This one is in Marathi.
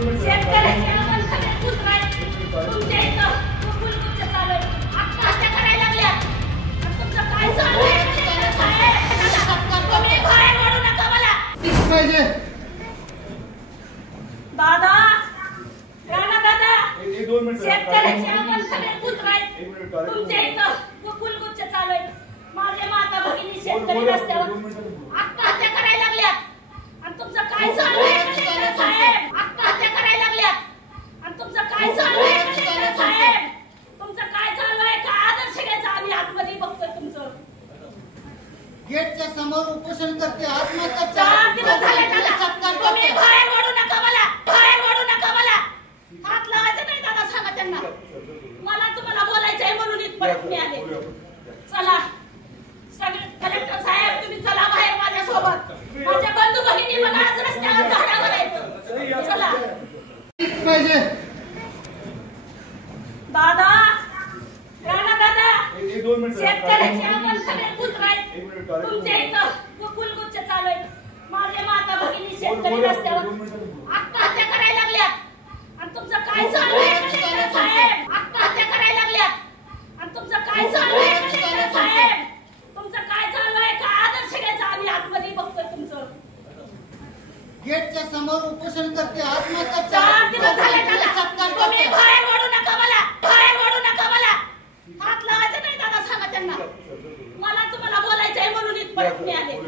शेतकऱ्याचे आपण सगळे पुत्र आहेत. तुमच्या इथं फुलगुच्छ चालू आहे. आत्महत्या करायला लागल्या. तुमचं काय चालू आहे साहेब? तुम्ही बाहेर ओढू नका मला. पाहिजे दादा, राणा दादा, शेतकऱ्याचे आपण सगळे पुत्र आहेत. तुमच्या इथं फुलगुच्छ चालू आहे. माझे माता भगिनी शेतकरी रस्त्यावर आत्महत्या करायला लागल्यात. आणि तुमचं काय चालू आहे साहेब? आत्महत्या करायला लागल्यात. आणि तुमचं काय चालू आहे साहेब? तुमचं काय चालू आहे? का आदर्श घ्यायचा? आम्ही आतमध्ये बघतोय तुमचं. गेटच्या समोर उपोषण करते. 4 दिवस झाले दादा. तुम्ही बाहेर ओढू नका मला. बाहेर ओढू नका मला. हात लावायचं नाही दादा, सांगा त्यांना. मला तुम्हाला बोलायचंय म्हणून इथपर्यंत मी आले. चला सगळे कलेक्टर साहेब, तुम्ही चला बाहेर माझ्यासोबत. माझ्या बंधू भगिनी मला आज रस्त्यावर झाडावर आहेत. चला पाहिजे दादा, राणा दादा, शेतकऱ्याचे आपण सगळे पुत्र आहेत. तुमच्या इथं फुलगुच्छ चालू आहे. माझे माता भगिनी शेतकरी रस्त्यावर आत्महत्या करायला लागल्यात. आणि तुमचं काय चालू आहे साहेब? आत्महत्या करायला लागल्यात. आणि तुमचं काय चालू आहे साहेब? तुमचं काय चालू आहे? का आदर्श घ्यायचा? आम्ही आतमध्ये बघतोय तुमचं. गेटच्या समोर उपोषण करते. 4 दिवस झाले दादा. तुम्ही बाहेर ओढू नका मला. बाहेर ओढू नका मला. हात लावायचं नाही दादा, सांगा त्यांना. मला तुम्हाला बोलायचंय म्हणून इथपर्यंत मी आले.